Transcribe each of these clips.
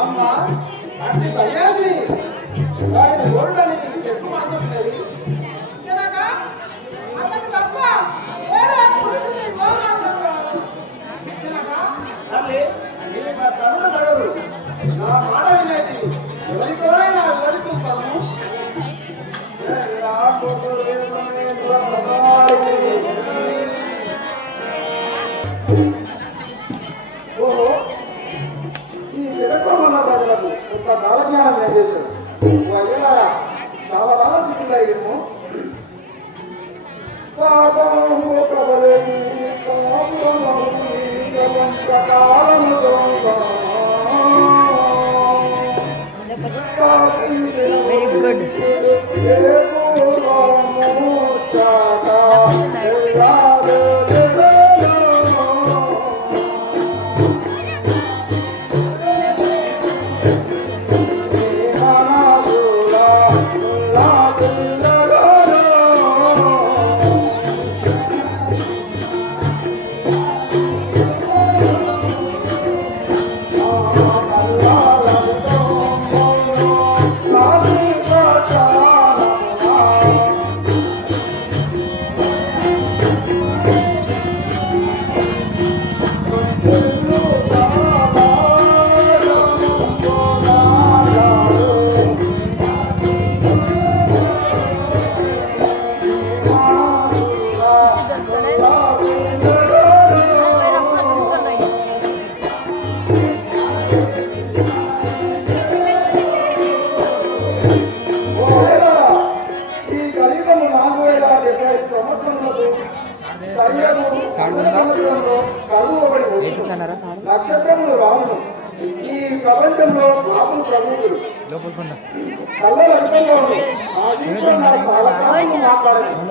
అమ్మా అంటే సన్యాసి వాడిన గోరుడని ఎక్కువ మాట్లాడుతుంది అతను తప్ప వేరే పురుషుని తగదు నా మాట వినేది ఎవరికోనైనా వెళ్తుంటాము ఓహో ఈ జగత్తున్న ప్రజలకు కొంత కాలజ్ఞానం నేను చేశాడు అయ్యగారా చాలా కాలం చుట్టుందాము వెరీ గుడ్ నక్షత్రములు రాములు ఈ ప్రపంచంలో బాబులు ప్రముఖులు కళ్ళ రక్తంలో ఉంది ఆ దీంట్లో నా సాలకాలను మాట్లాడదు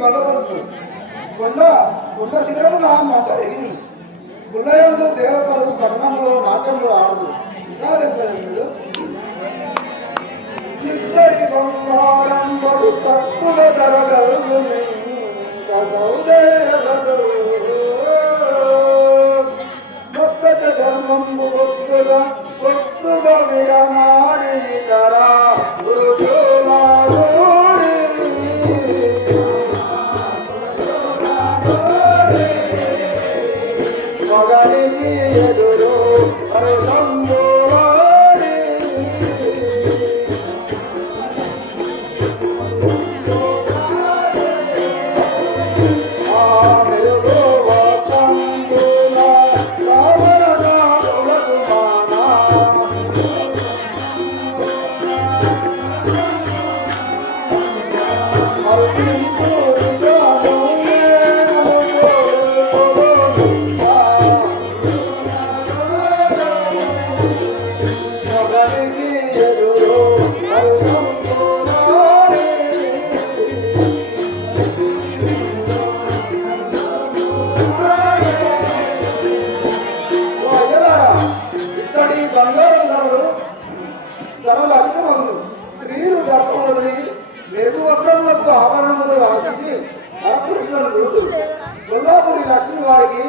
బలవంతుడు కొండ శిఖరమున మంట ఎగిరి గుళ్ళయందు దేవతలు పట్టణంలో నాట్యంలో ఆడదు ఇంకా చెప్తారు ఇద్దరి బంగారం బడు తక్కువ ధరగలు భక్త ధర్మము ఒత్తుగా విడనాడి తరా మగనికి ఎదురు స్త్రీలు దర్పములని మెరుగు వస్త్రములకు ఆభరణములు ఆశించి పరపురుషులను దూతులు కొల్లాపురి లక్ష్మి వారికి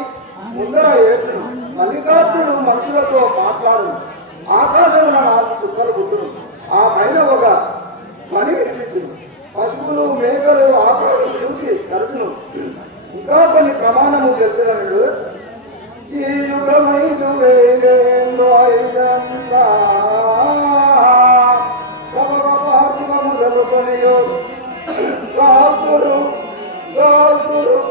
ముందర ఏడ్చును మల్లికార్జునుడు మనుషులతో మాట్లాడును ఆకాశమున 4 చుక్కలు పుట్టును ఆ పైన ఒక పని వినిపించును పశువులు మేకలు ఆకాశం చూసి తరచును ఇంకా కొన్ని ప్రమాణము తెలుపుతున్నాడు ఈ యుగమైదు వేలేందో ఐదంగా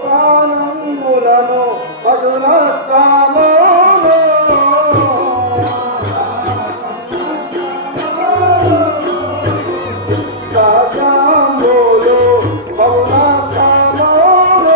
ప్రాణములను పశుల స్థానములో శాసనములు పౌన స్థానములో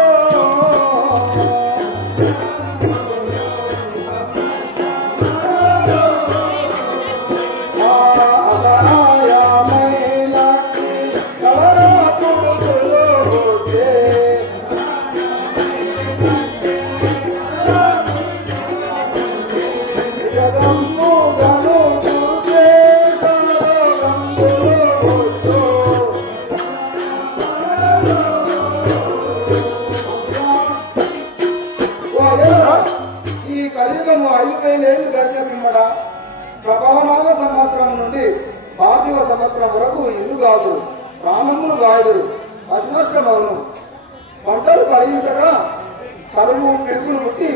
ఈ కలియుగము 5000 ఏళ్ళు గడిచిన పిమ్మట ప్రభావనామ సంవత్సరం నుండి పార్థివ సంవత్సరం వరకు ఇల్లు కాదు ప్రాణములు గాయదురు అశునష్టమవును పంటలు కలిగించక కరువు పిడుగులు పుట్టి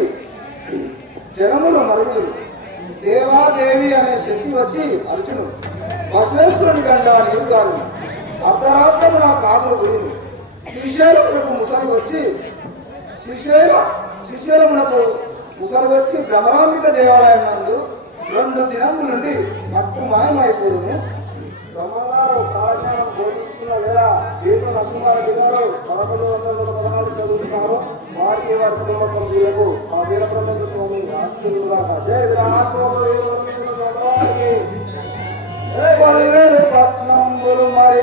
జనములు మరుగుదురు దేవాదేవి అనే శక్తి వచ్చి అర్చును బసవేశ్వరుని గంట నీరు కాదు అర్ధరాత్రము నా కాపులు గురువు శ్రీశైలమునకు ముసలి వచ్చి శ్రీశైలమునకు ముసలి వచ్చి భ్రమరాంబిక దేవాలయం నందు 2 దినముల నుండి మట్టు మాయమైపోదును ప్రమాణాలు కారణం బోధిస్తున్న వేళ దేశం నరసింహారెడ్డి గారు 1114 చదువుతున్నారు వారికి వారి కుటుంబ సభ్యులకు ఆ వీర ప్రబంధులకు పట్నంబులు మరి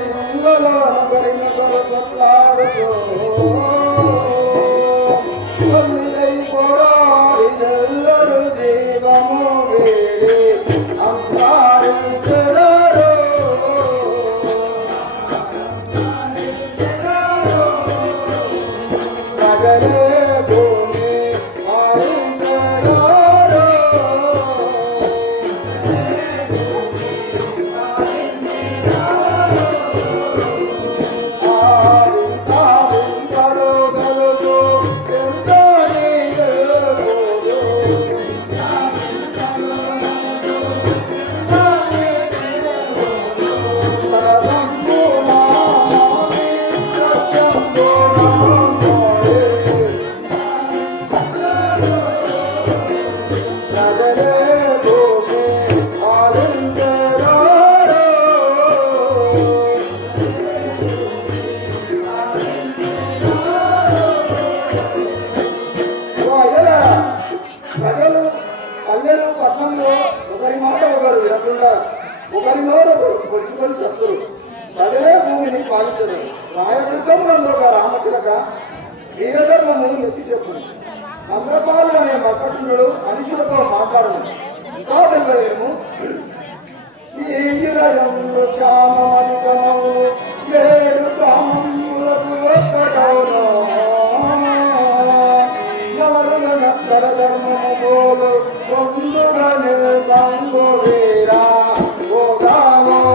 పోరాడి జల్లరు జీవము వేడి అంతారు రాయవృత్తంలో రామచిలక వీరధర్మము ఎత్తి చెప్పు సందర్భాలు అనే భక్తుడు మనుషులతో మాట్లాడను ఇంకా తెలియము చామానికము ఏడు కామములకు ఒక్కటౌను నవరుల ధర్మము పోలు పొందుగా నిల్కంగు వీరా ఓ గ్రామం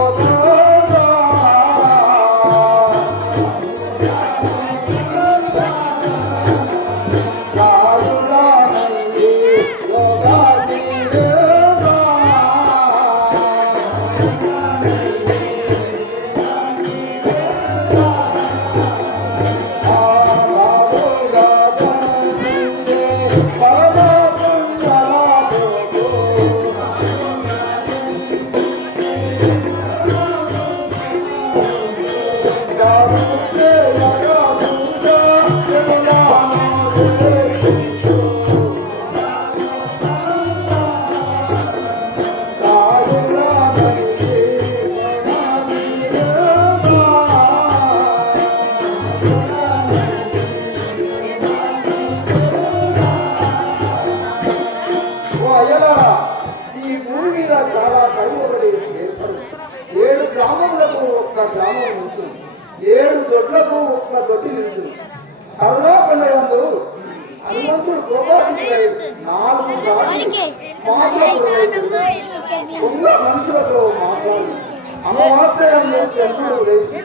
నిలుచును 7 దొడ్లకు ఒక్క దొడ్డి నిలుచును కరుణాకొండయందు హనుమంతుడు కోపాధికుడై 4 మనుషులతో మాట్లాడు అమావాస్యంలో చంద్రుడు లేచి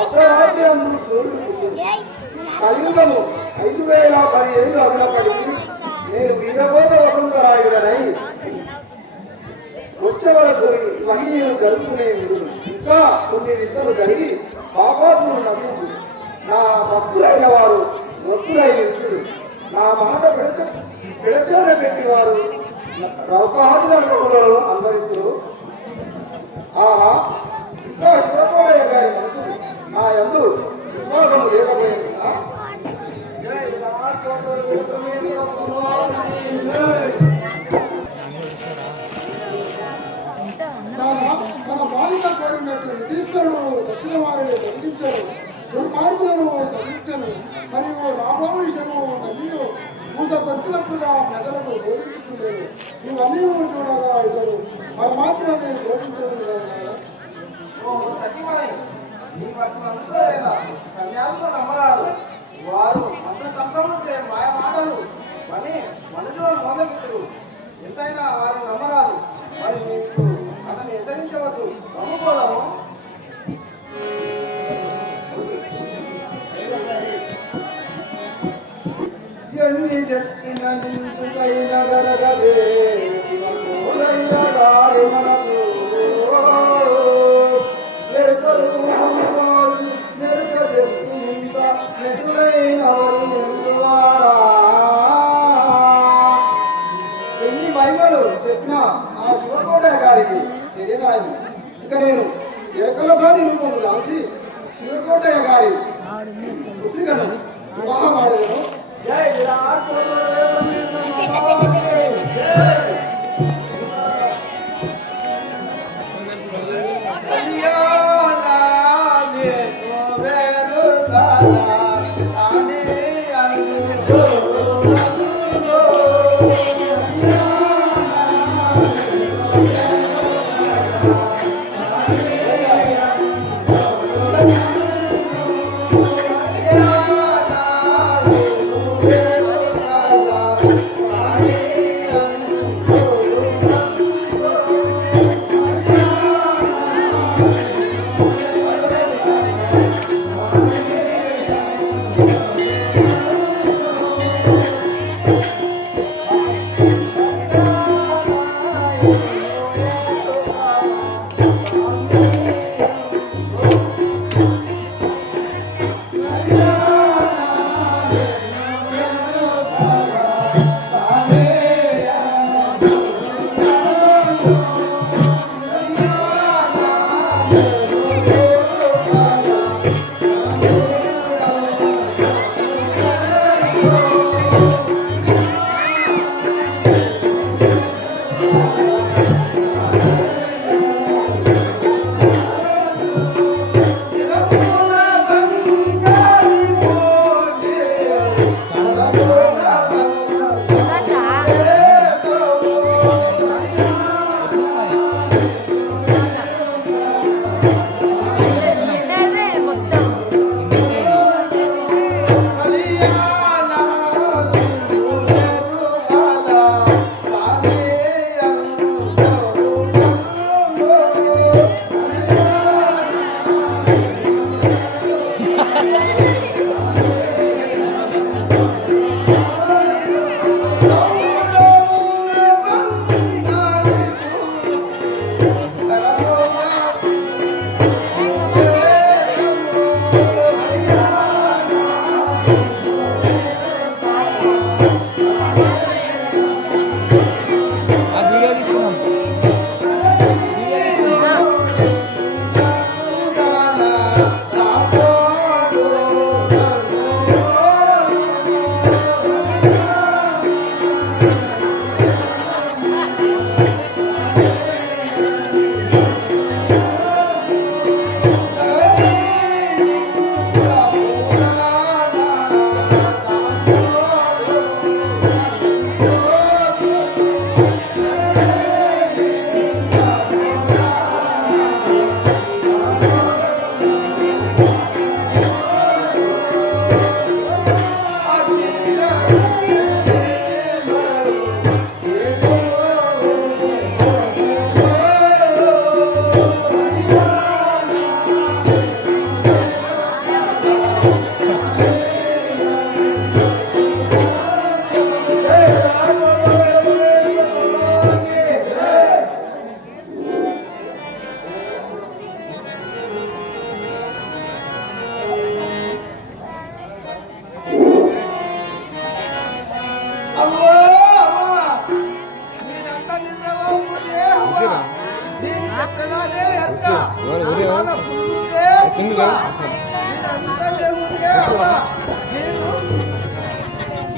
అపరాధ్యంలో సూర్యుడు పుట్టింది కలియుగము 5010 ఏళ్ళు అన్నప్పటికీ నేను వీరభోగ వసంతరాయుడనై వచ్చే వరకు ఇవన్నీ జరుగుతూనే ఉంటుంది ఇంకా కొన్ని వింతలు జరిగి పాపాత్ములు నశించు నా భక్తులైన వారు భక్తులై నిలుచుడు నా మాట పిడచన పెట్టివారు రౌకాదిలో అందరితో ఆహా ఇంకా శివకోడయ్య గారి మనసు నా యందు విశ్వాసము లేకపోయిందా జై తన బాలిక కోరినట్లు యుధిష్ఠిరుడు వచ్చిన వారిని బంధించను దుర్మార్గులను సంధించను మరియు రాబో విషయము మరియు మూసకొచ్చినట్లుగా ప్రజలకు బోధించుతుండేది ఇవన్నీ చూడగా ఇతడు మరి మాత్రం నేను బోధించను సన్యాసులు నమ్మరారు వారు మంత్రతంత్రములు మాయ మాటలు అని మనుషులను మోదగిస్తున్నారు ఎంతైనా వారు నమ్మరాదు మరి మీకు అతన్ని హెచ్చరించవద్దు నమ్ముకోవడము ఎన్ని చెప్పిన నించుకైన గరగదే శివకోరయ్య గారి మనసు ఎరుకలు మెరుక చెప్పి ఇంత మెటులైన ఎందువాడా ఎన్ని మహిమలు చెప్పిన ఆ శివకోటయ్య గారికి తెలియదాయను ఇక నేను ఎరకలసాని రూపము దాల్చి శివకోటయ్య గారి పుత్రికను వివాహమాడేదను జై విరాట్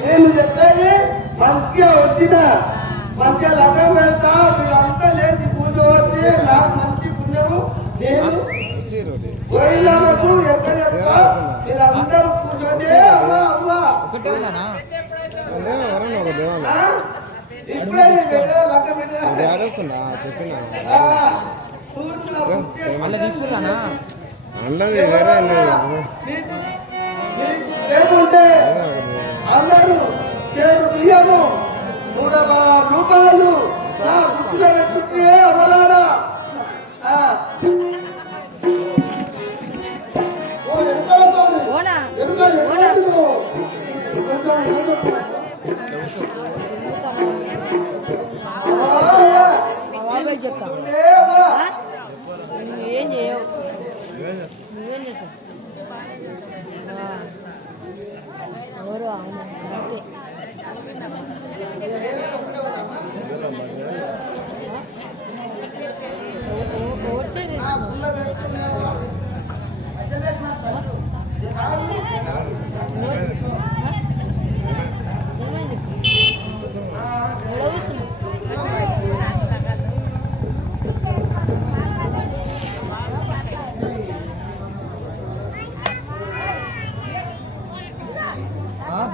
నేను చెప్పేది మంచిగా వచ్చిన మంచిగా లగ్గం పెడతా మీరంతా లేచి కూర్చోవచ్చి నాకు మంచి పుణ్యం నేను గోయిలకు ఎక్కడ చెప్తా మీరందరూ కూర్చోండి అవ్వా అవ్వా ఇప్పుడే నేను పెట్టదా లగ్గం పెట్టదా అన్నది వేరే లేకుంటే అందరూ చేరు బియ్యము 3 రూపాయలు నా గుర్తులో పెట్టుకుంటే అవలారా నువ్వేం చేయవు నువ్వేం చేసావు ఎవరు అవును కరెక్టే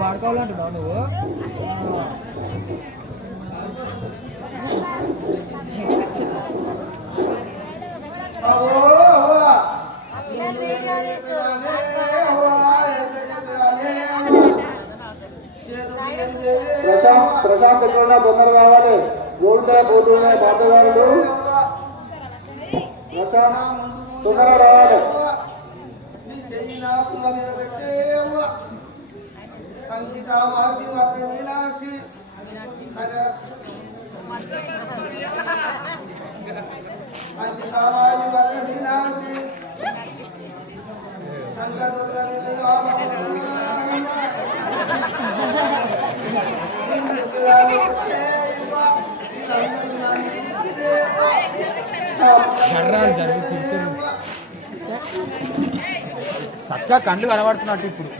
బాడుకోవాలంటున్నావు నువ్వు ప్రశాంత్ ఎక్కడ తొందర కావాలి గోల్డ్ పోతున్నాయి బాధగారులు ప్రశాంత్ తొందర రావాలి కంకి కామాక్షి మాత్రం మీనాక్షి కంకి కామాక్షి మాత్రం మీనాక్షి కంక చక్కగా కళ్ళు కనబడుతున్నట్టు ఇప్పుడు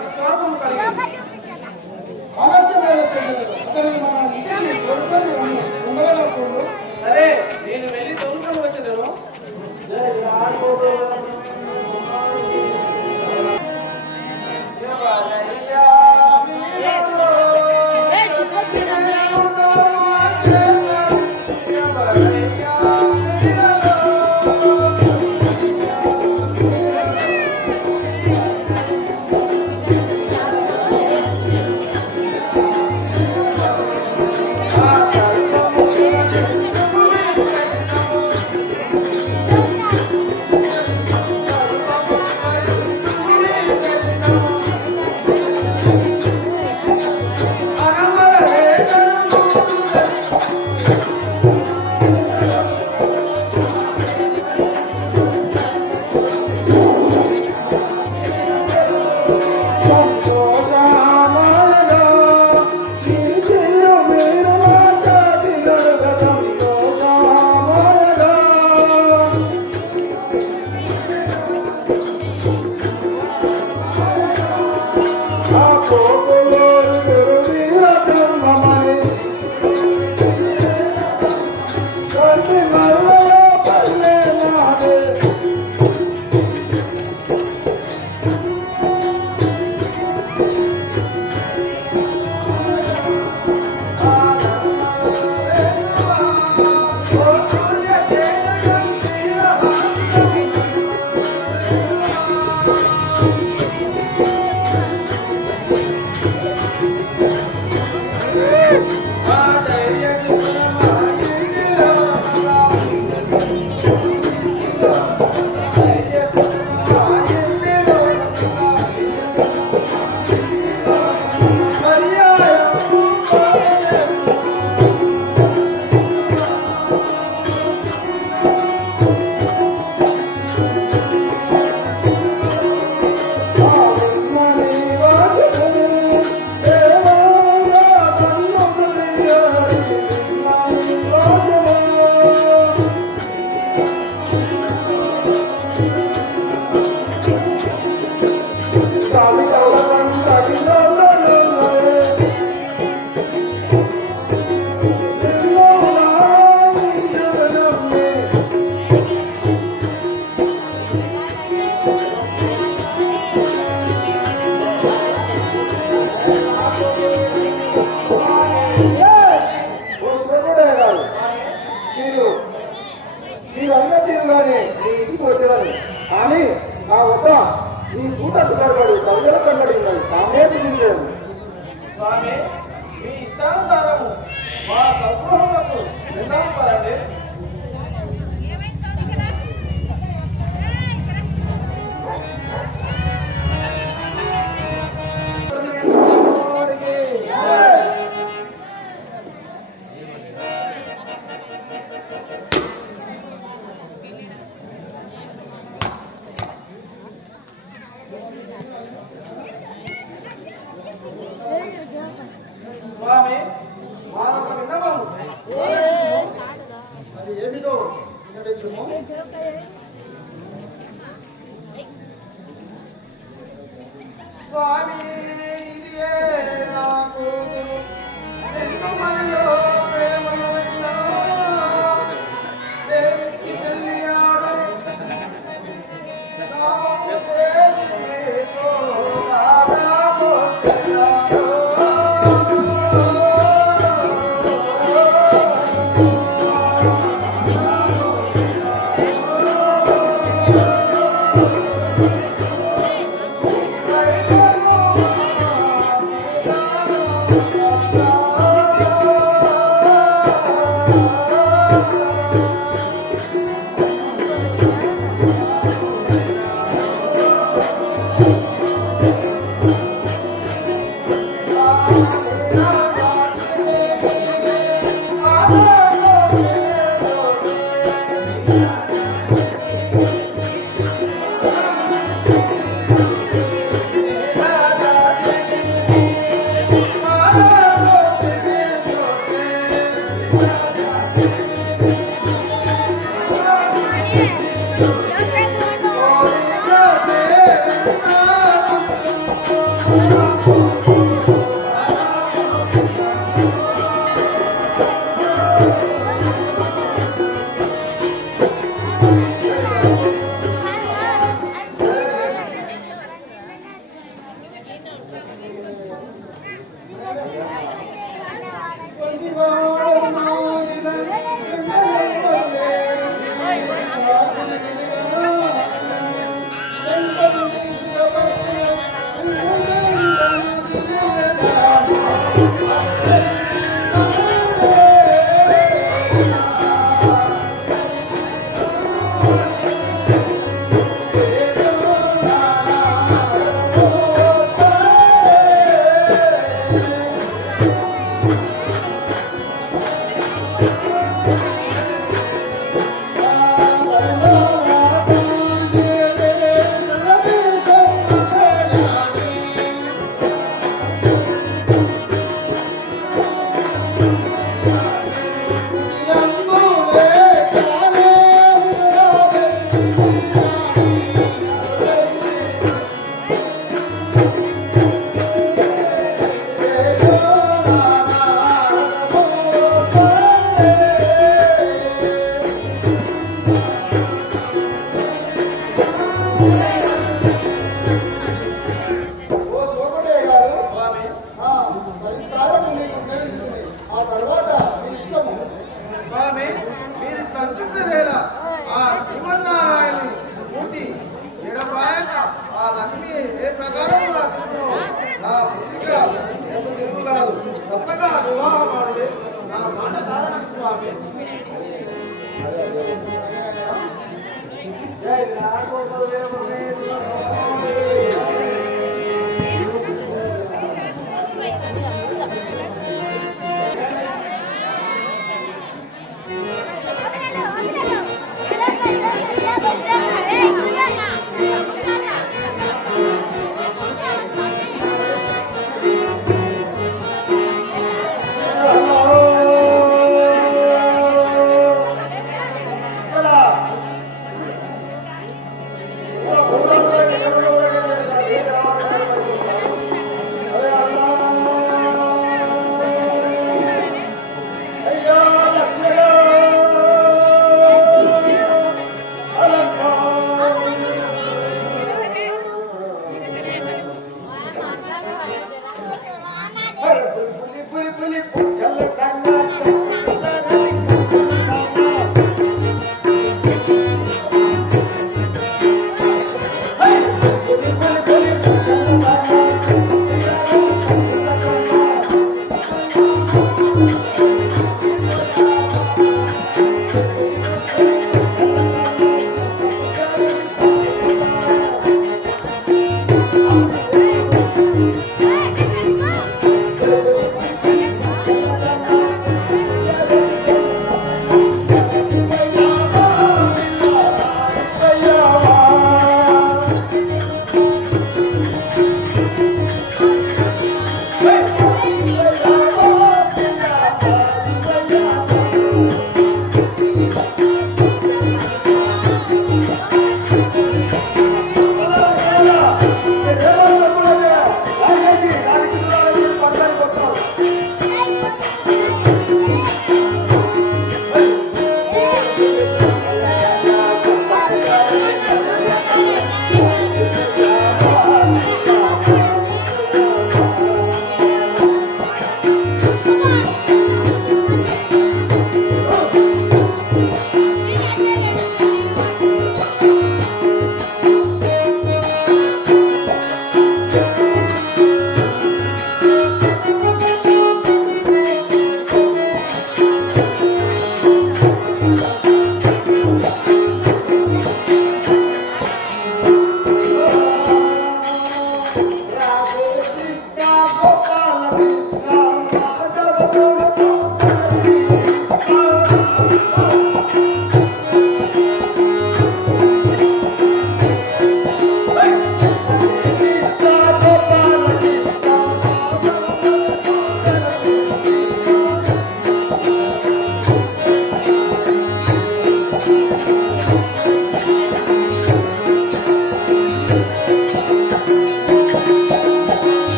విశ్వాసం కలిగి ఆలస్యం అతని మన ఇంటికి కొనుక్కొని ఉండగలకూడదు. సరే నేను వెళ్ళి తొలుకొని వచ్చేదను. కానీ నా వద్ద ఈ పూత కనబడి ప్రజల కనబడి ఉన్నాయి తామేమి తినలేదు. స్వామి మీ ఇష్టానుసారము మా సంపూర్ణకు నిందాపారండి. స్వామి మాకు విన్నవము అది ఏమిటో వినవచ్చును. స్వామి ఇదియే నాకు నిన్ను మనలో ప్రేమలో దేవికి చెల్లియాడు నామము చేసిపో రామో చెల్లాడో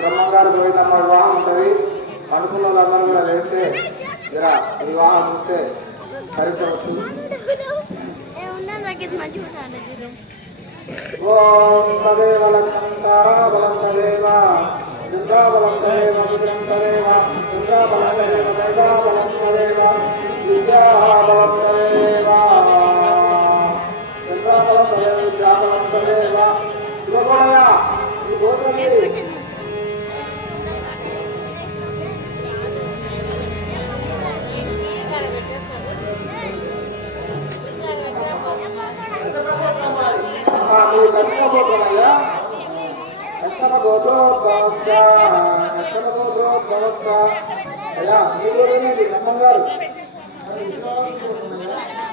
బ్రహ్మంగారు పోయినమ్మ వివాహం ఉంటుంది. అనుకున్న వాళ్ళందరూ కూడా వేస్తే ఇలా వివాహం చూస్తే సరిపోవచ్చు. ఓం తదేవ లక్ష్మీకార బలం తదేవ దుర్గా బలం తదేవ ముద్రం తదేవ దుర్గా బలం తదేవ దైవా బలం తదేవ విద్యా బలం తదేవ దుర్గా బలం తదేవ విద్యా బలం తదేవ శివగోళయ ఈ గోత్రమే మీరు కష్టపోతున్నాయా కష్టపోద్రోద్భవస్క అయ్యా మీరు బ్రహ్మంగారు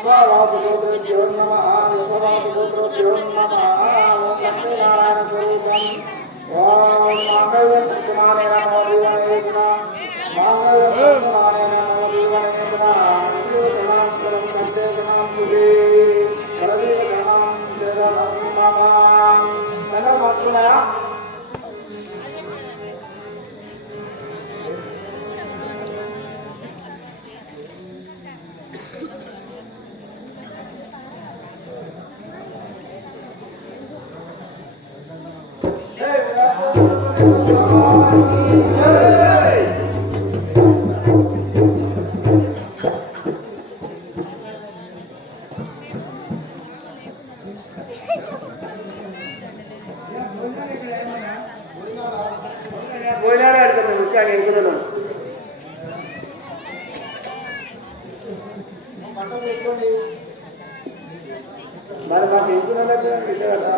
విశ్వవాసుగోత్రేభ్యో నమః విశ్వవాసుగోత్రేభ్యో నమః ఓం లక్ష్మీనారాయణ స్వరూపం ఓం మాంగళ్యం కుమారేణ నమో జీవనేన మాంగళ్యం కుమారేణ నమో జీవనేన హిందూతనాంతరం కంటే గణాంతుడే కరవీర గణాం జగనం మమ అందరూ మాట్లాడారా మరి మాకు ఎందుకున్నా కదా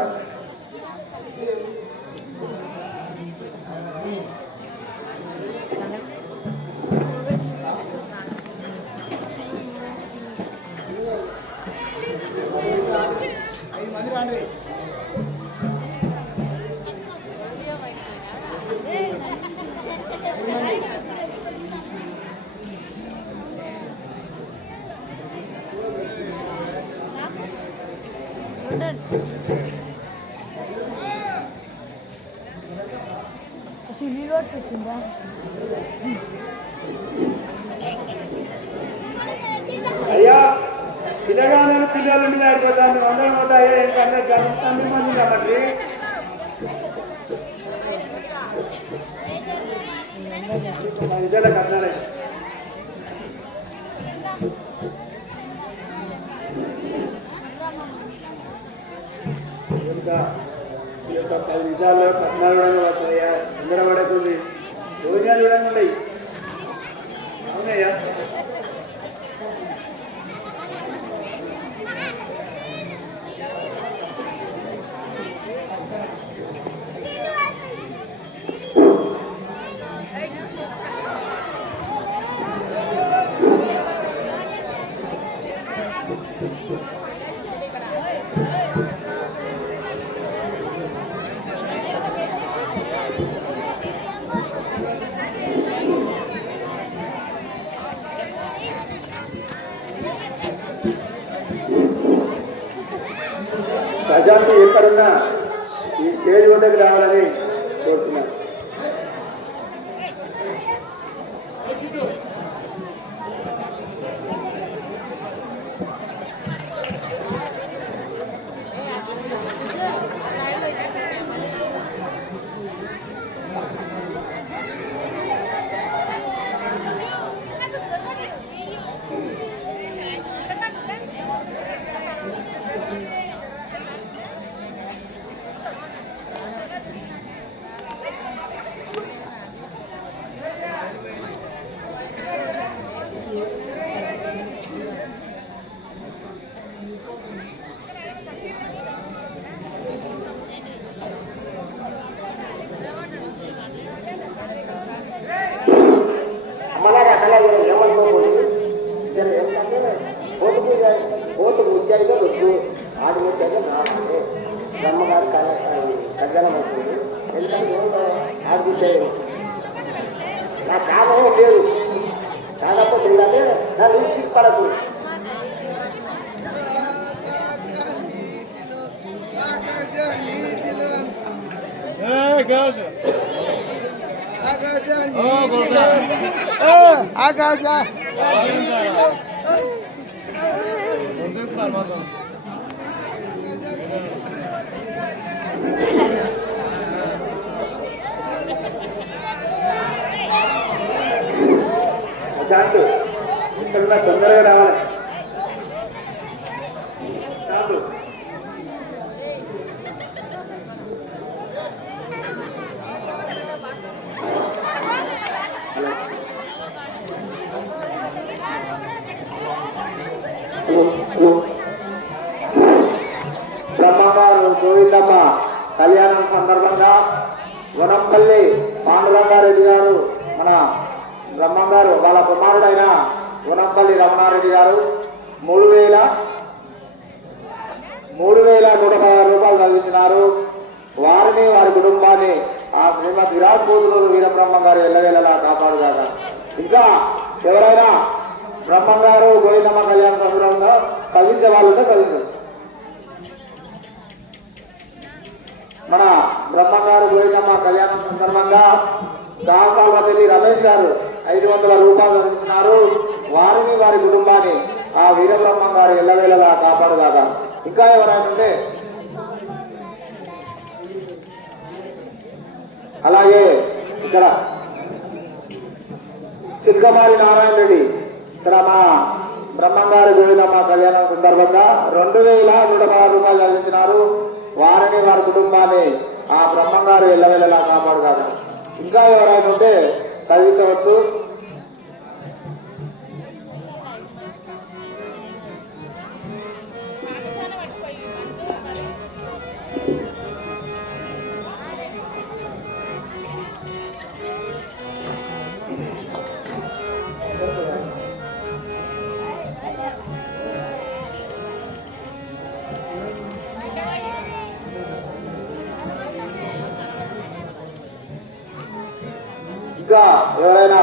అయ్యా పిల్లగానే పిల్లలు మీద ఆడిపోతాను అందరం పోతాయి ఎందుకంటే తొమ్మిది మంది కాబట్టి ఇద్దరు కట్టాలి ఈ యొక్క 10 నిమిషాల్లో కట్నాలు కూడా వస్తాయా అందరూ పడుతుంది భోజనాలు కూడా ఉన్నాయి అవునయ్యా ప్రజాన్ని ఎక్కడున్నా ఈ స్టేజ్ వద్దకు రావాలని కోరుతున్నాను. బ్రహ్మగారు కళ్యాణం అవుతుంది. ఎందుకంటే ఆడిపించారు నా కామం లేదు కాకపోతే ఏంటంటే నా లిస్ట్ పడదు. Hey, guys. ఆకాశ శాంతు ఇక్కడ తొందరగా రావాలి. శాంతు బ్రహ్మగారు గోవిందమ్మ కళ్యాణం సందర్భంగా వనంపల్లి పాండురంగారెడ్డి గారు మన బ్రహ్మంగారు వాళ్ళ కుమారుడైన వనంపల్లి రమణారెడ్డి గారు 3,116 రూపాయలు చదివించినారు. వారిని వారి కుటుంబాన్ని ఆ శ్రీమద్ విరాట్ పూజలూరు వీరబ్రహ్మం గారు ఎల్లవేళలా కాపాడుగాక. ఇంకా ఎవరైనా బ్రహ్మంగారు గోవిందమ్మ కళ్యాణ సందర్భంగా చదివించే వాళ్ళు ఉంటే చదివించారు. మన బ్రహ్మంగారు గోవిందమ్మ కళ్యాణం సందర్భంగా దాసాల్వపల్లి రమేష్ గారు 500 రూపాయలు అందిస్తున్నారు. వారిని వారి కుటుంబాన్ని ఆ వీరబ్రహ్మం గారు ఎల్లవేళలా కాపాడుగాక. ఇంకా ఎవరైనా ఉంటే అలాగే ఇక్కడ చిక్కమారి నారాయణ రెడ్డి ఇక్కడ మా బ్రహ్మంగారు గోవిందమ్మ కళ్యాణం సందర్భంగా 2,116 రూపాయలు అందించినారు. వారిని వారి కుటుంబాన్ని ఆ బ్రహ్మంగారు ఎల్లవేళలా కాపాడుగాక. ఇంకా ఎవరైనా ఉంటే చదివించవచ్చు. ఇంకా ఎవరైనా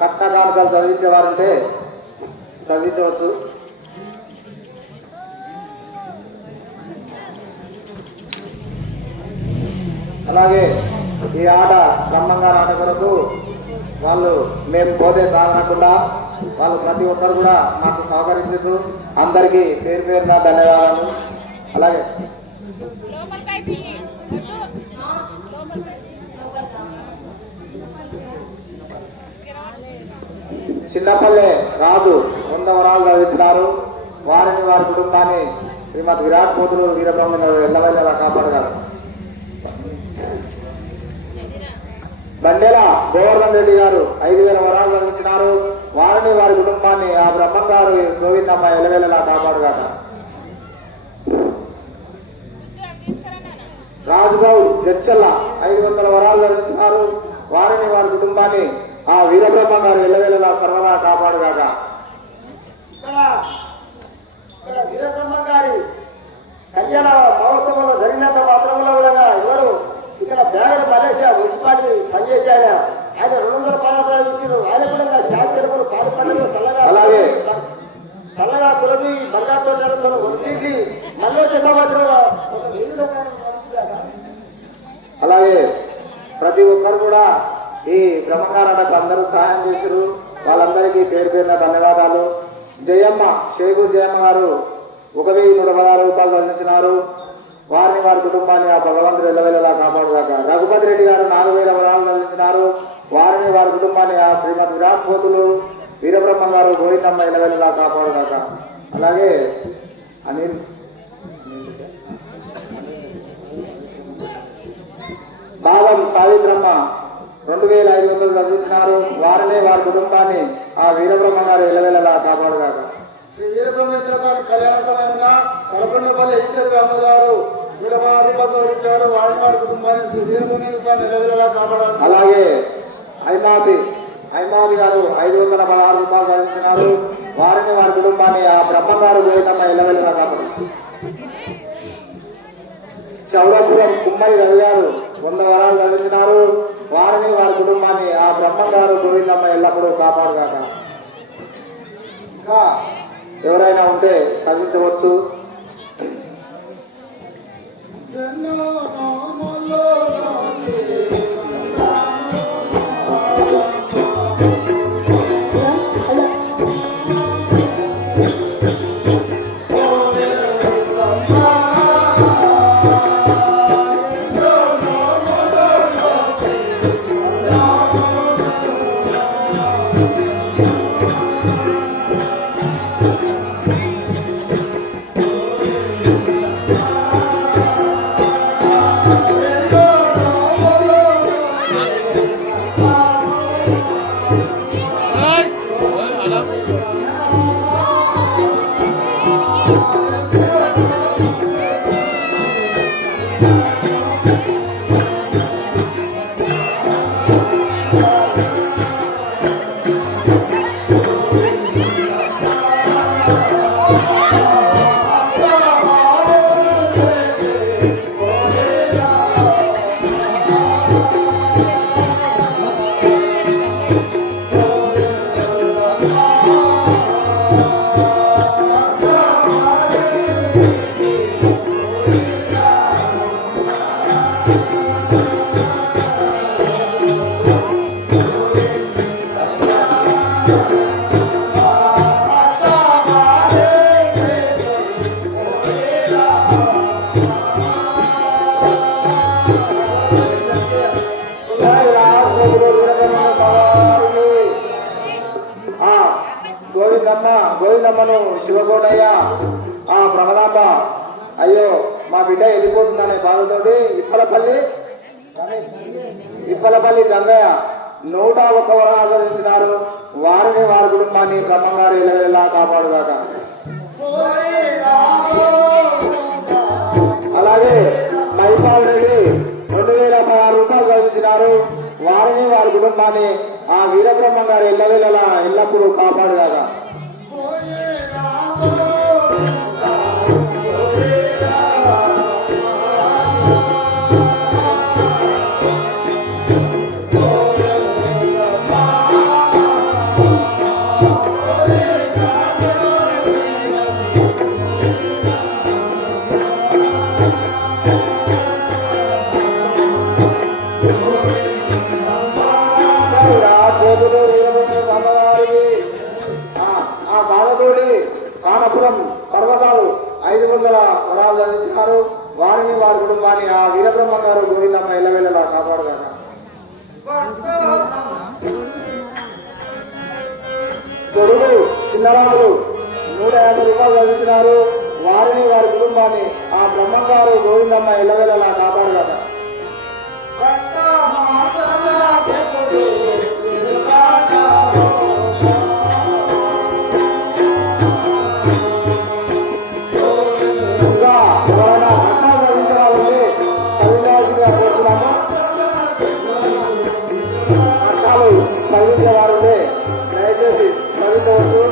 కట్ట కానుకలు చదివించేవారంటే చదివించవచ్చు. అలాగే ఈ ఆట బ్రహ్మంగారు ఆట కొరకు వాళ్ళు మేము పోతే కాదనకుండా వాళ్ళు ప్రతి ఒక్కరు కూడా మాకు సహకరించు. అందరికీ పేరు పేరున ధన్యవాదాలు. అలాగే చిన్నపల్లె రాజు 100 వరాలు చదివించినారు. వారిని వారి కుటుంబాన్ని శ్రీమద్ విరాట్ పూజలూరు వీరబ్రహ్మం గారు ఎల్లవేళలా కాపాడగలరు. బండెల గోవర్ధన్ రెడ్డి గారు 5,000 వరాలు చదివించినారు. వారిని వారి కుటుంబాన్ని ఆ బ్రహ్మం గారు గోవిందమ్మ ఎల్లవేళలా కాపాడుగాక. రాజుగౌడ్ జడ్చల్ల 500 వరాలు చదివించినారు. వారిని వారి కుటుంబాన్ని ఆ వీరబ్రహ్మం గారు ఎల్లవేళలా సర్వదా కాపాడుగాక. ఇక్కడ వీరబ్రహ్మం గారి కళ్యాణ మహోత్సవంలో జరిగినంత మాత్రంలో కూడా ఎవరు ఇక్కడ బ్యాగర్ మలేషియా మున్సిపాలిటీ పనిచేశాడు. ఆయన 200 పదార్థాలు ఇచ్చారు. ఆయన కూడా క్యాన్సర్ పాడుపడ్డారు. అలాగే చల్లగా సురభి బంగారుతో జరుగుతున్న వృద్ధికి మళ్ళీ వచ్చే సంవత్సరంలో ఒక 1000 రూపాయలు. అలాగే ప్రతి ఒక్కరు కూడా ఈ బ్రహ్మగారానికి అందరూ సహాయం చేశారు. వాళ్ళందరికీ పేరు పేరున ధన్యవాదాలు. జయమ్మ షేగూరు జయమ్మ గారు 1,116 రూపాయలు అందించినారు. వారిని వారి కుటుంబాన్ని ఆ భగవంతుడు ఎల్లవేళలా కాపాడుగాక. రఘుపతి రెడ్డి గారు 4,000 వరాలు అందించినారు. వారిని వారి కుటుంబాన్ని ఆ శ్రీమద్ విరాట్ పూజలూరు వీరబ్రహ్మం గారు గోవిందమ్మ ఎల్లవేళలా కాపాడుగాక. అలాగే అనిల్ బాలం సావిత్రమ్మ 2,500 చదివించినారు. వారిని వారి కుటుంబాన్ని ఆ వీరబ్రహ్మం గారు ఎల్లవేళలా కాపాడుగాక. శ్రీ వీరబ్రహ్మేంద్ర స్వామి కళ్యాణ సమయంగా కడపండపల్లి ఈశ్వర రామ గారు 100 రూపాయలు ఇచ్చారు. వారి వారి కుటుంబాన్ని శ్రీ వీరబ్రహ్మేంద్ర స్వామి ఎల్లవేళలా కాపాడారు. అలాగే ఐమాది గారు 516 రూపాయలు చదివించినారు. వారిని వారి కుటుంబాన్ని ఆ బ్రహ్మం గారు గోవిందమ్మ ఎల్లవేళలా కాపాడు. చౌడపురం కుమ్మరి రవి గారు 100 వరాలు చదివించినారు. వారిని వారి కుటుంబాన్ని ఆ బ్రహ్మం గారు గోవిందమ్మ ఎల్లప్పుడూ కాపాడుగాక. ఇంకా ఎవరైనా ఉంటే చదివించవచ్చు. జననామలో గోవిందమ్మను శివకోటయ్య ఆ ప్రమదాంబ అయ్యో మా బిడ్డ వెళ్ళిపోతుందనే బాధతోటి ఇప్పలపల్లి గంగయ్య 101 వరాలు ఆచరించినారు. వారిని వారి కుటుంబాన్ని బ్రహ్మంగారు ఎలా కాపాడుగాక. అలాగే మైపాల్ రెడ్డి 2016 రూపాయలు చదివించినారు. వారిని వారి కుటుంబాన్ని ఆ వీరబ్రహ్మం గారు ఎల్లప్పుడూ కాపాడుగాక. ఆ బాధతోటి కానపురం పర్వతాలు 500 వరాలు అందించినారు. వారిని వారి కుటుంబాన్ని ఆ వీరబ్రహ్మ గారు గోవిందమ్మ ఎల్లవేళలా కాపాడుగాక. కొడుకు చిన్నరాములు 150 రూపాయలు అందించినారు. వారిని వారి కుటుంబాన్ని ఆ బ్రహ్మంగారు గోవిందమ్మ ఎల్లవేళలా కాపాడుగాక. చదివించేవారుంటే దయచేసి చదువుకోవచ్చు.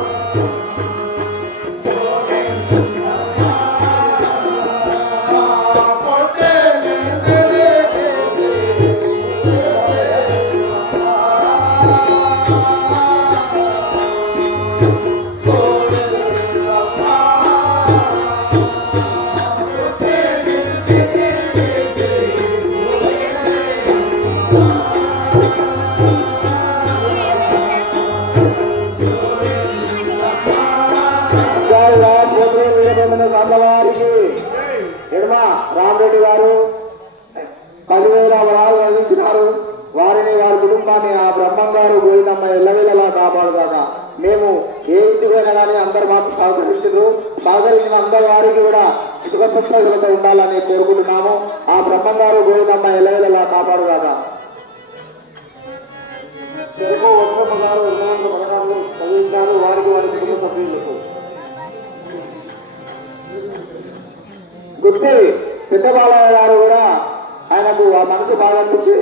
వారికి ఎడమ రామరెడ్డి గారు 10,000 వరాలు అందించినారు. వారిని వారి కుటుంబాన్ని ఆ బ్రహ్మంగారు గోవిందమ్మ ఎల్లవేళలా కాపాడుగాక. మేము ఏ ఇంటికి పోయినా కానీ అందరు మాకు సహకరించిన అందరి వారికి కూడా సుఖ సంతోషాలతో ఉండాలని కోరుకుంటున్నాము. ఆ బ్రహ్మంగారు గోవిందమ్మ ఎల్లవేళలా కాపాడుగాక. తెలుగు ఒక్క గారు 24 పథకాలు చదివించారు. వారికి వారి కుటుంబ సభ్యులకు గుర్తి పెద్ద బాలయ్య గారు కూడా ఆయనకు ఆ మనసు బాగా అనిపించి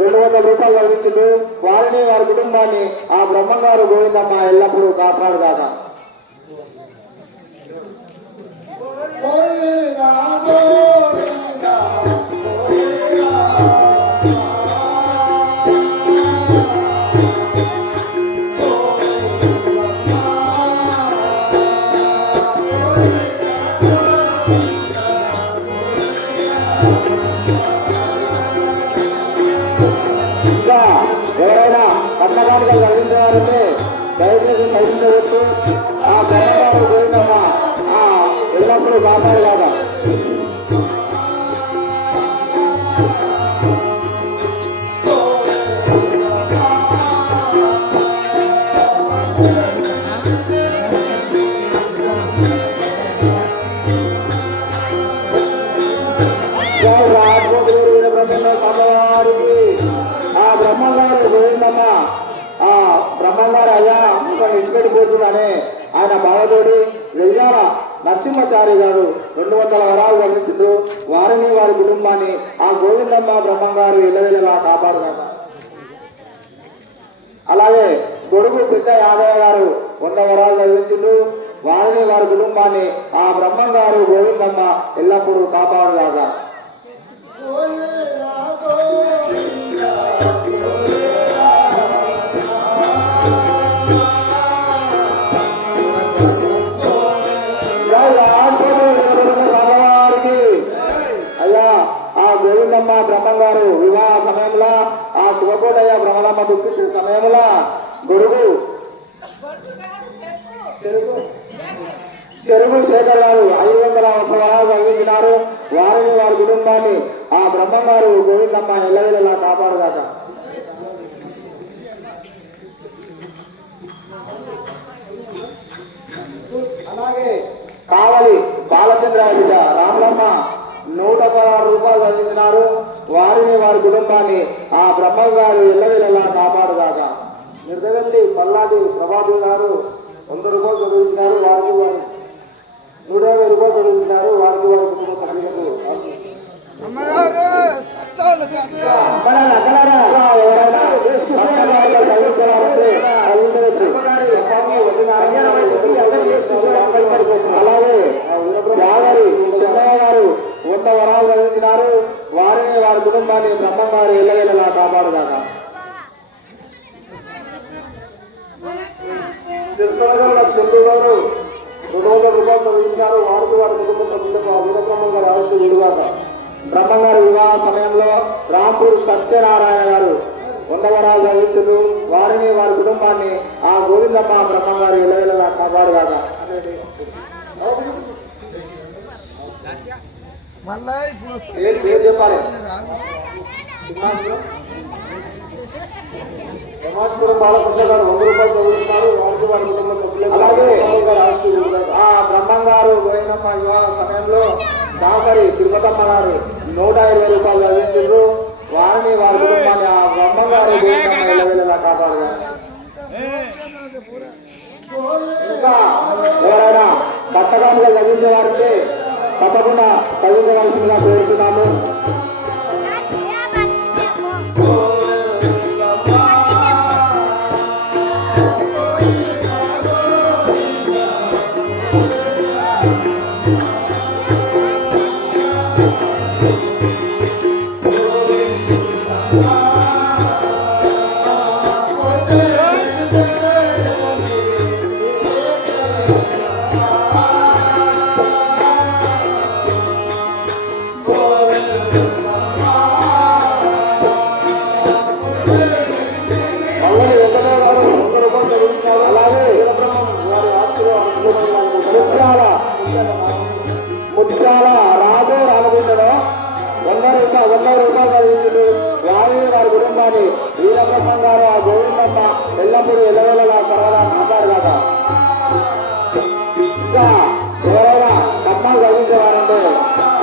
200 రూపాయలు లభించింది. వారిని వారి కుటుంబాన్ని ఆ బ్రహ్మంగారు గోవిందమ్మ ఎల్లప్పుడూ కాపాడుగాక. ఎవరైనా పట్టణాలుగా లభించేవారంటే దయచేసి సహించవచ్చు. ఆ బ్రహ్మగారు గోవిందమ్మ ఎల్లప్పుడూ కాపాడుగాక. బ్రహ్మంగారు గోవిందమ్మ ఆ బ్రహ్మంగారు అయ్యా మిమ్మల్ని ఇచ్చిపెట్టిపోతుందని ఆయన బాధతోడి వెయ్యాల నరసింహాచారి గారు 200 వరాలు అందించారు. వారిని వారి కుటుంబాన్ని ఆ గోవిందమ్మ బ్రహ్మంగారు ఎల్లవేళలా కాపాడుగాక. అలాగే కొడుకు పెద్ద యాదయ్య గారు 100 వరాలు చదివించారు. వారిని వారి కుటుంబాన్ని ఆ బ్రహ్మంగారు గోవిందమ్మ ఎల్లప్పుడూ కాపాడుగాక. అయ్యా ఆ గోవిందమ్మ బ్రహ్మంగారు వివాహ సమయంలో ఆ శివకోటయ్య బ్రహ్మదమ్మ గుర్తించిన సమయంలో గొడుగు చెరుగు శేఖర్ గారు 501 వరాలు అందించినారు. వారిని వారి కుటుంబాన్ని ఆ బ్రహ్మంగారు గోవిందమ్మ ఎల్లవేళలా కాపాడుగాక. గారి బిడ్డ రామలమ్మ 116 రూపాయలు అందించినారు. వారిని వారి కుటుంబాన్ని ఆ బ్రహ్మం గారు ఎల్లవేళలా కాపాడుగాక. నిర్దవెల్లి పల్లాటి ప్రభాతి గారు 100 రూపాయలు చదివించినారు. వారికి వారు 150 రూపాయలు చదివించినారు. వారికి వారి కుటుంబ సభ్యులకు అలాగే యాగారి చెన్నయ్య గారు 100 వరాలు చదివించినారు. వారిని వారి కుటుంబాన్ని బ్రహ్మం గారు ఎల్లవేళలా కాపాడుగాక. చంద్రు గారు 200 రూపాయలు చదివించినారు. వారికి వారి కుటుంబ సభ్యులకు వీరబ్రహ్మం గారి ఆశలు విడుగాక. బ్రహ్మం గారి వివాహ సమయంలో రాంపూర్ సత్యనారాయణ గారు 100 వరాలు చదివించారు. వారిని వారి కుటుంబాన్ని ఆ గోవిందమ్మ బ్రహ్మం గారు ఎల్లవేళలా కాపాడుగాక. మళ్ళా ఇప్పుడు పేరు చెప్పాలి. యమాస్పురం బాలకృష్ణ గారు 100 రూపాయలు చదువుతున్నారు. వారికి వారి కుటుంబ సభ్యులు అలాగే ఆ బ్రహ్మం గారు గోవిందమ్మ వివాహ సమయంలో దాసరి తిరుపతమ్మ గారు 120 రూపాయలు చదివించారు. వారిని వారి కుటుంబాన్ని ఆ బ్రహ్మం గారు గోవిందమ్మ ఎల్లవేళలా కాపాడుగాక. ఇంకా ఎవరైనా పట్టకాలుగా లభించే వారికి తప్పకుండా చదివించవలసిందిగా కోరుతున్నాము. ముత్యాల రాజు రామగుండలో 100 రూపాయలు చదివించారు. వారిని వారి కుటుంబాన్ని వీరబ్రహ్మం గారు ఆ గోవిందమ్మ ఎల్లప్పుడూ ఎల్లవేళలా సర్వదా కాపాడుగాక. ఇంకా ఎవరైనా కట్నాలు చదివించేవారంటే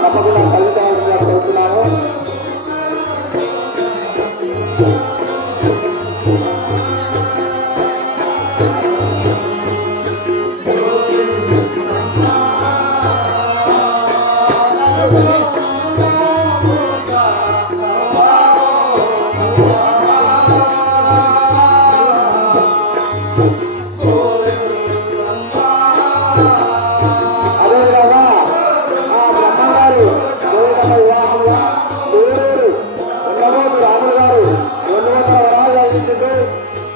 తప్పకుండా చదివించవలసిందిగా కోరుతున్నాను.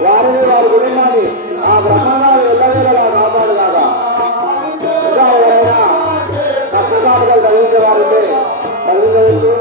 వారిని వారి కుటుంబాన్ని ఆ బ్రహ్మంగారు ఎల్లవేళలా కాపాడుగాక. ఇంకా ఎవరైనా కష్టకాలుగా చదివించే వారితే చదివించవచ్చు.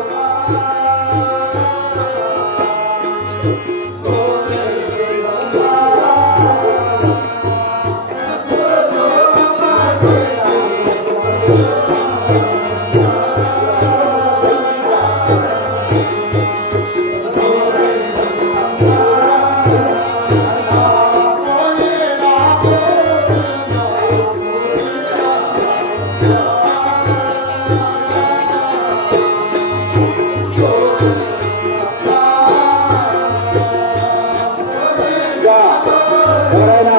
ఎవరైనా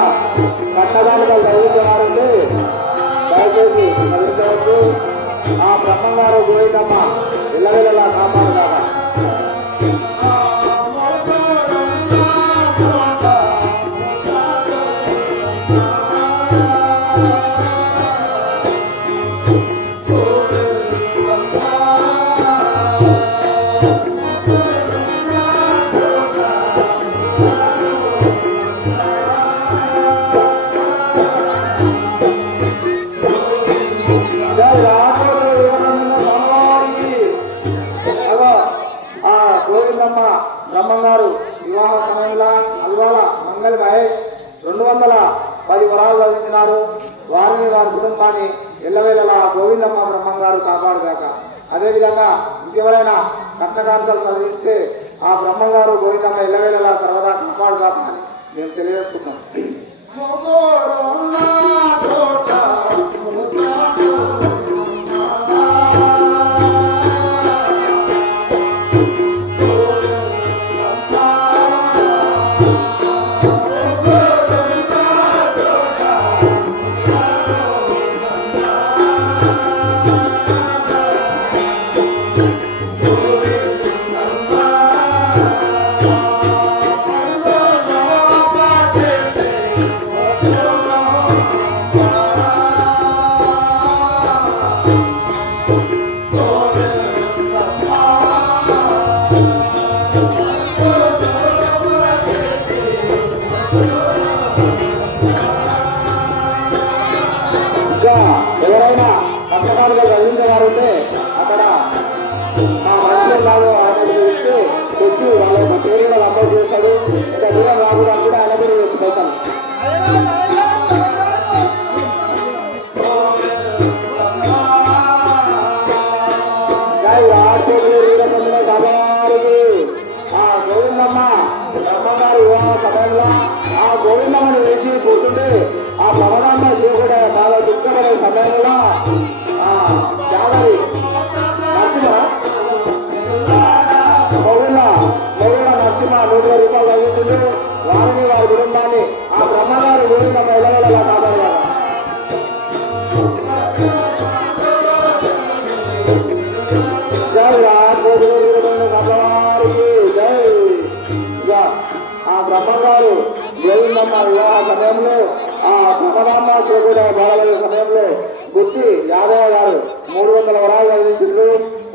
కట్టదాలుగా చదువుతున్నారంటే దయచేసి చదివించవచ్చు. ఆ బ్రహ్మంగారు గోవిందమ్మ ఎల్లవేళలా కాపాడుగాక. బ్రహ్మంగారు వివాహ సమయంలో అల్వాల మంగళ మహేష్ 210 వరాలు చదివించినారు. వారిని వారి కుటుంబాన్ని ఎల్లవేళలా గోవిందమ్మ బ్రహ్మంగారు కాపాడుగాక. అదేవిధంగా ఇంకెవరైనా కట్నకాంతలు చదివిస్తే ఆ బ్రహ్మంగారు గోవిందమ్మ ఎల్లవేళలా సర్వదా కాపాడుగాక అని మేము తెలియజేసుకున్నాం. గోవిందమ్మ బ్రహ్మగారు వివాహ సమయంలో ఆ గోవిందమ్మని వేసి కూర్చుంటే ఆ భవనాన్న శివుడు బాగా దుఃఖపడే సమయంలో జాగరి మొగుడ నరసింహ 100 రూపాయలు తగ్గుతుంది. వారిని వారి కుటుంబాన్ని ఆ బ్రహ్మగారు గోవిందమ్మ ఎల్లవెల్లలా కాపాడారు. ఆ బ్రహ్మగారు గోవిందమ్మ వివాహ సమయంలో ఆ బ్రహ్మనామ కూడా బాలయ్యే సమయంలో గుర్తి యాదయ్య గారు 300 వరాలు అందించారు.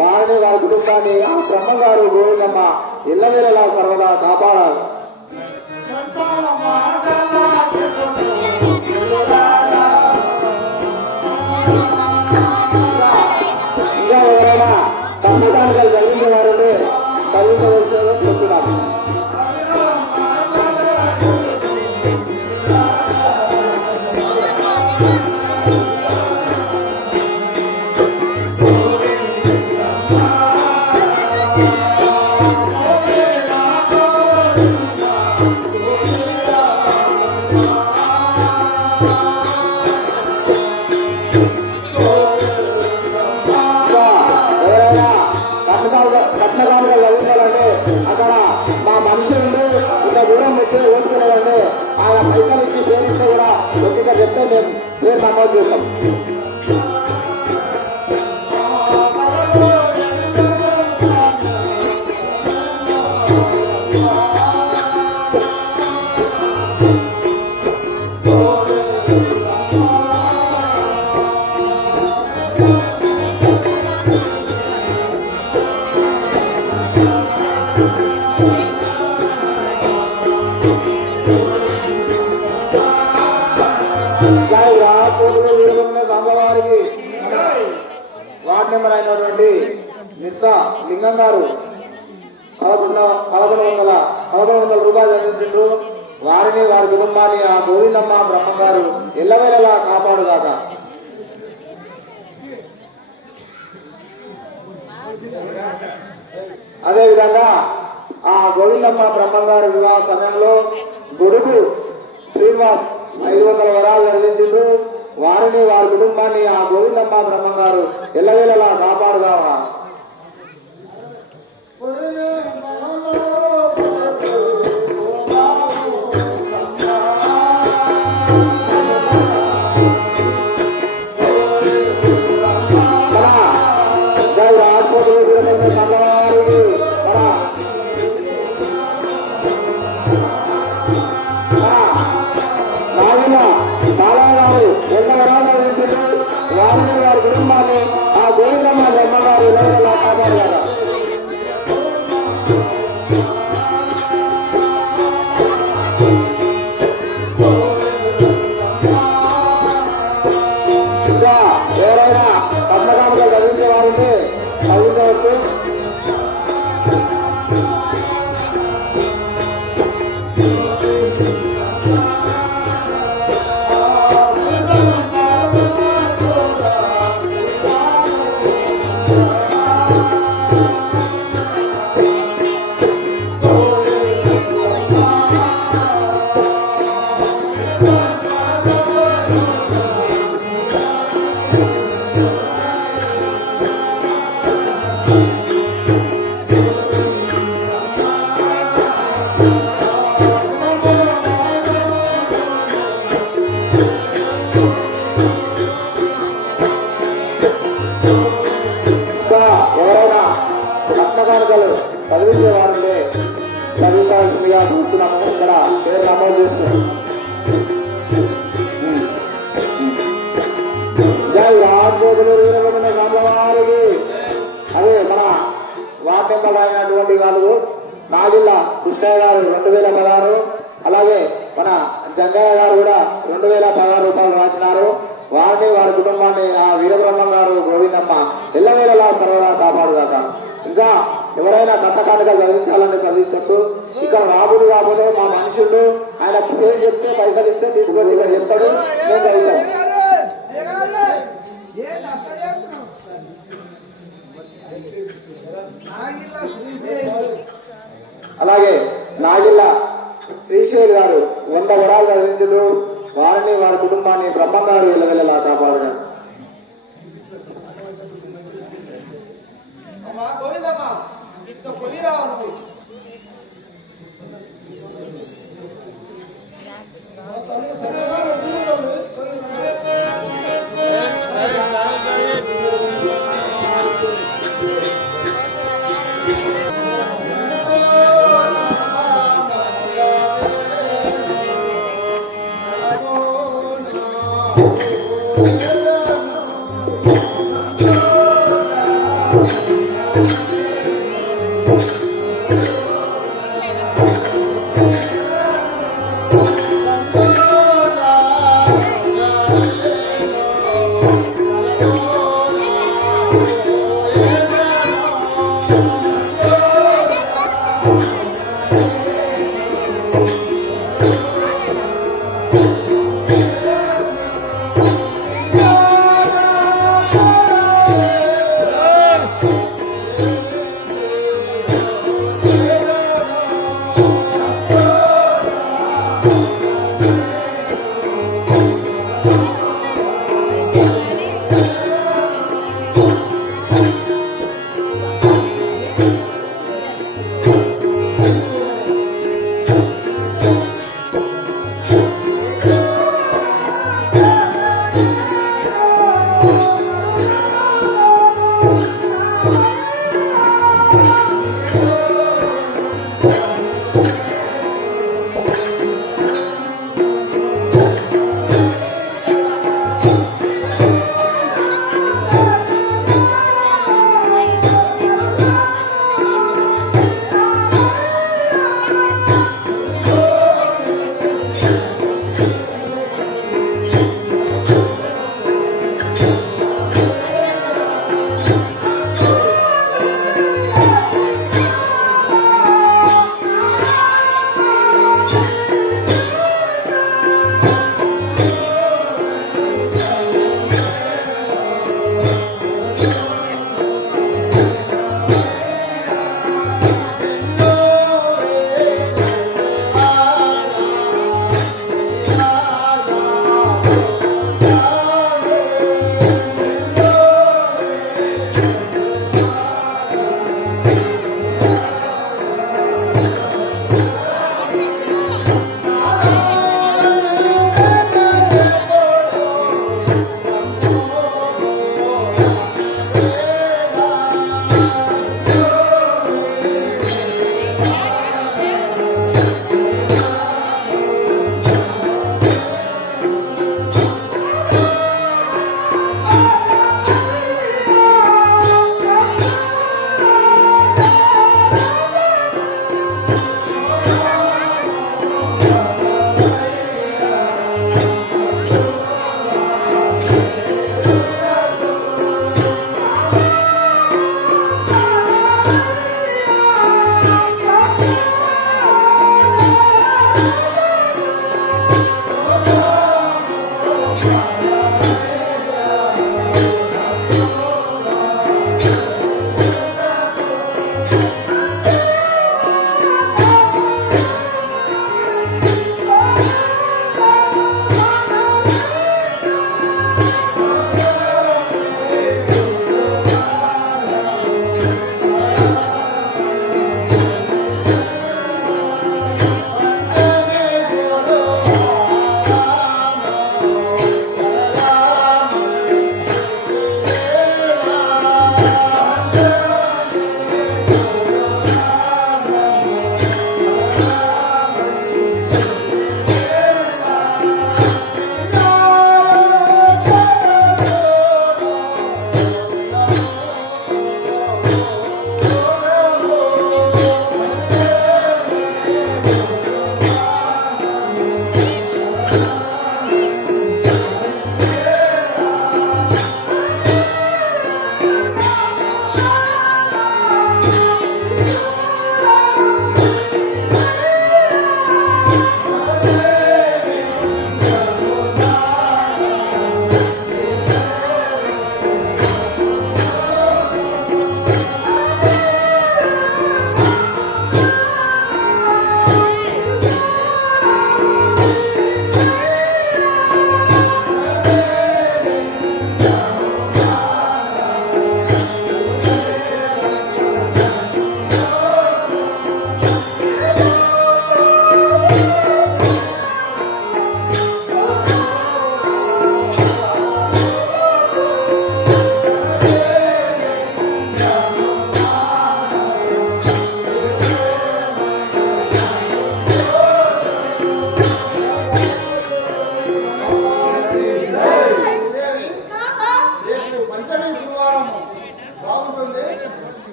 వారిని వారి కుటుంబాన్ని ఆ బ్రహ్మగారు గోవిందమ్మ ఇళ్ళవేళలా సర్వదా కాపాడారు. ఇంకా ఎవరైనా తప్పుదానికి జరిగించేవారంటే చదివించవలసిందిగా చెప్తున్నారు. కట్నకాలుగా చదువుకోవాలంటే అక్కడ మా మనుషులు ఇంత దూరం వచ్చి ఓటుకోవాలంటే ఆయన పైసలు ఇచ్చి ప్రేమిస్తే కూడా కొద్దిగా చెప్తే మేము పేరు నమోదు చేస్తాం. వార్డు మెంబర్ అయినటువంటి మిత్ర లింగం గారు 1100 రూపాయలు అందించారు. వారిని వారి కుటుంబాన్ని ఆ గోవిందమ్మ బ్రహ్మగారు ఎల్లవేళలా కాపాడుగాక. అదేవిధంగా ఆ గోవిందమ్మ బ్రహ్మగారు వివాహ సమయంలో గొడుగు శ్రీనివాస్ 500 వరాలు అందించారు. వారిని వారి కుటుంబాన్ని ఆ గోవిందమ్మ బ్రహ్మగారు ఎల్లవేళలా కాపాడుగావా. వారిని వారి కుటుంబాన్ని ఆ గోవిందమ్మ బ్రహ్మగారు ఎల్లవేళలా కాపాడుగాక. ఇంకా ఎవరైనా పద్మకాముగా చదివించే వారుంటే చదివించవచ్చు. చదివించే వారుంటే చదివించాల్సిందిగా చూస్తున్నాము. ఇక్కడ పేరు నమోదు చేస్తున్నాం. జై రాజోగులు వీరభద్ర రామవారికి. అదే మన వార్డు మెంబర్ అయినటువంటి వాళ్ళు నాగిళ్ళ కృష్ణయ్య గారు 2016, అలాగే మన జంగయ్య గారు కూడా 2016 రూపాయలు రాసినారు. వారిని వారి కుటుంబాన్ని ఆ వీరబ్రహ్మ గారు గోవిందమ్మ ఎల్లవేళలా సర్వదా కాపాడుగాక. ఇంకా ఎవరైనా కట్టకానుగా చదివించాలని చదివించట్టు. ఇక రాబుడు కాకపోతే మా మనుషులు ఆయన పేరు చెప్తే పైసలు ఇస్తే తీసుకొని ఇక్కడ చెప్తాడు, నేను చదువుతాను. అలాగే నాగిళ్ళ శ్రీశైల్ గారు 100 వరాలు అందించు వారిని వారి కుటుంబాన్ని బ్రహ్మంగారు వెళ్ళవెళ్ళలా కాపాడు. తల్లి చక్కగా వెళ్తున్నాడు.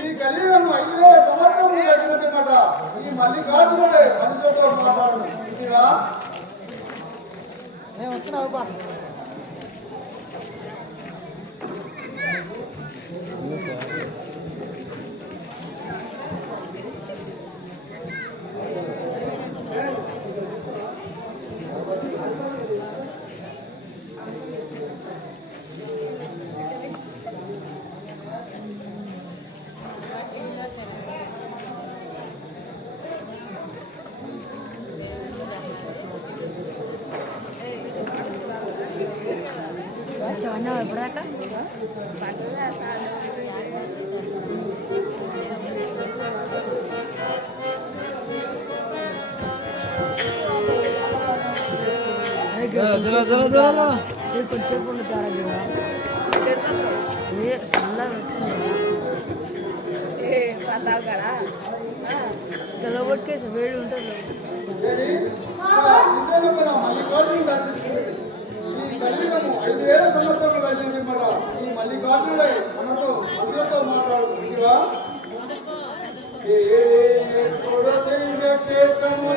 ఈ కలియుగం 5000 సంవత్సరములు గడిచినమాట. ఈ మల్లికార్జునుడే మనుషులతో మాట్లాడు. మేము వస్తున్నావు బా. Jangan berapa? Ini kunci pun cara juga. Ini salah betul. Patah kara. Kalau buat ke sebelum untuk. కలియుగము 5000 సంవత్సరాలు గడిచినమాట. ఈ మల్లికార్జునుడే మనతో మనుషులతో మాట్లాడుతుందివా. క్షేత్రములో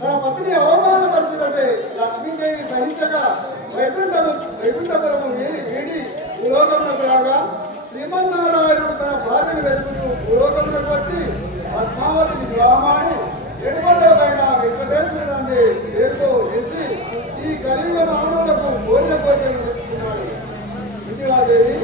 తన పత్ని అవమానపరచుటపై లక్ష్మీదేవి సహించక వైకుంఠపురము వీడి భూలోకమునకు రాగా శ్రీమన్నారాయణుడు తన భార్యను వెతుకుతూ భూలోకమునకు వచ్చి పద్మావతిని వివాహమాడి ఎడుకొండ పైన వెంకటేశ్వరుడు పేరుతో ఎంచి ఈ కలియుగ మానవులకు కోరిన కోరికలు చెప్తున్నాడు. విజయాదేవి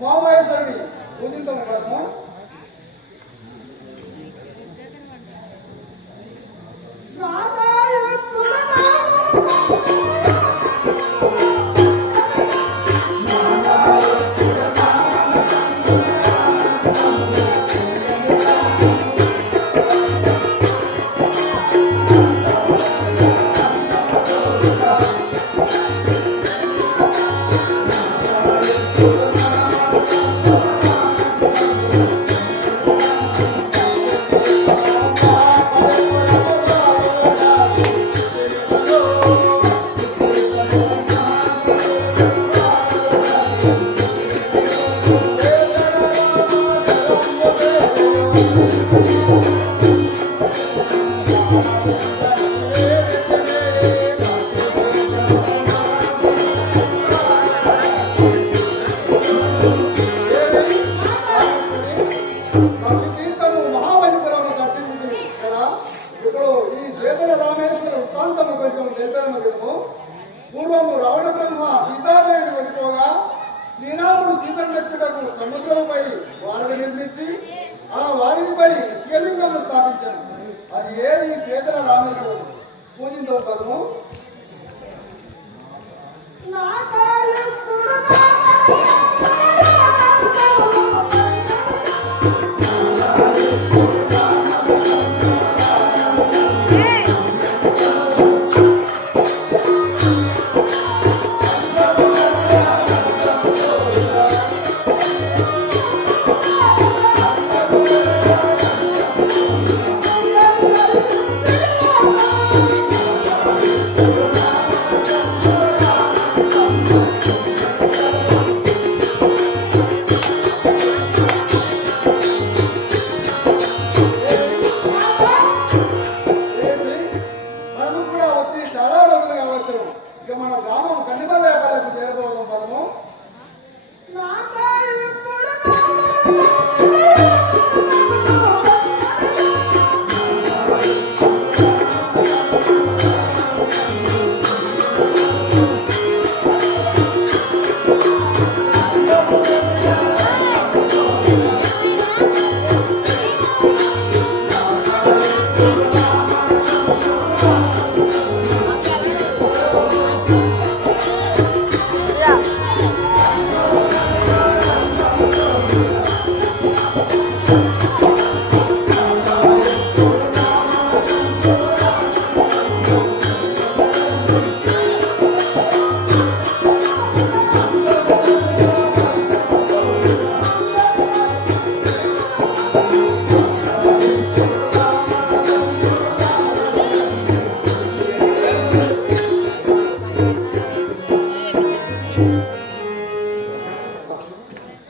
ఉమామహేశ్వరుని పూజించము పదము. తీర్థము మహాబలిపురమును దర్శించింది కదా. ఇప్పుడు ఈ శ్వేతల రామేశ్వర వృత్తాంతము కొంచెం తెలిపాను విధము. పూర్వము రావణ బ్రహ్మ సీతాదేవిని వెళ్ళిపోగా శ్రీరాముడు సీతను తెచ్చుటకు సముద్రంపై వారధి నిర్మించి ఆ వారిపై శివలింగము స్థాపించాను. అది ఏది శ్వేతల రామేశ్వరుడు పూజించవు పదము. మనము కూడా వచ్చి చాలా రోజులు కావచ్చు. ఇక మన గ్రామం కన్నిపల్లేపల్లకు చేరుకోవడం పదము.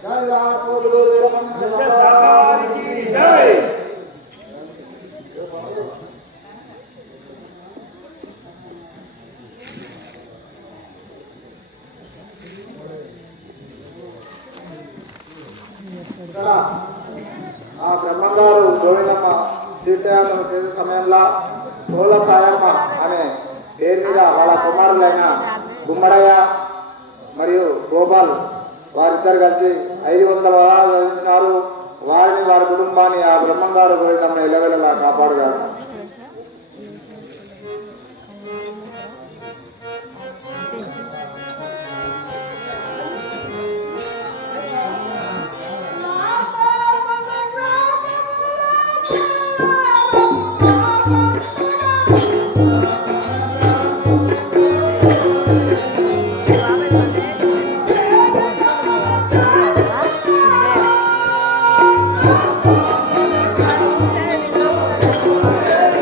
జై రామోజులు వీరమణి జై. ఇక్కడ ఆ బ్రహ్మంగారు గోవిందమ్మ తీర్థయాత్ర చేసే సమయంలో తోల సాయమ్మ అనే పేరు మీద వాళ్ళ కుమారులైన గుమ్మడయ్య మరియు గోపాల్ వారిద్దరు కలిసి 500 వరాలు చదివించినారు. వారిని వారి కుటుంబాన్ని ఆ బ్రహ్మంగారు గోవిందమ్మ ఎల్లవెల్లలా కాపాడుగారు. Yeah.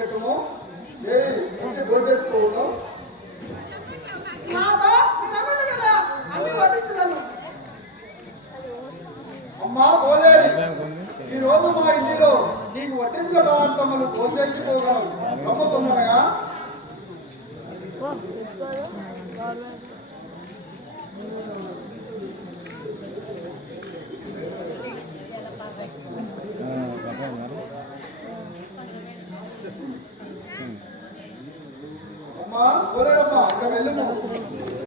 పెట్టుము మంచి భోజనం చేసుకోవడం. అమ్మా పోలేరి, ఈ రోజు మా ఇంటిలో నీకు వడ్డించిన పదార్థములు భోజనం చేసుకోగలం. రమ్మ తొందరగా. పో తెచ్చుకోదు అమ్మా పోలేరమ్మా, ఇంకా వెళ్ళము.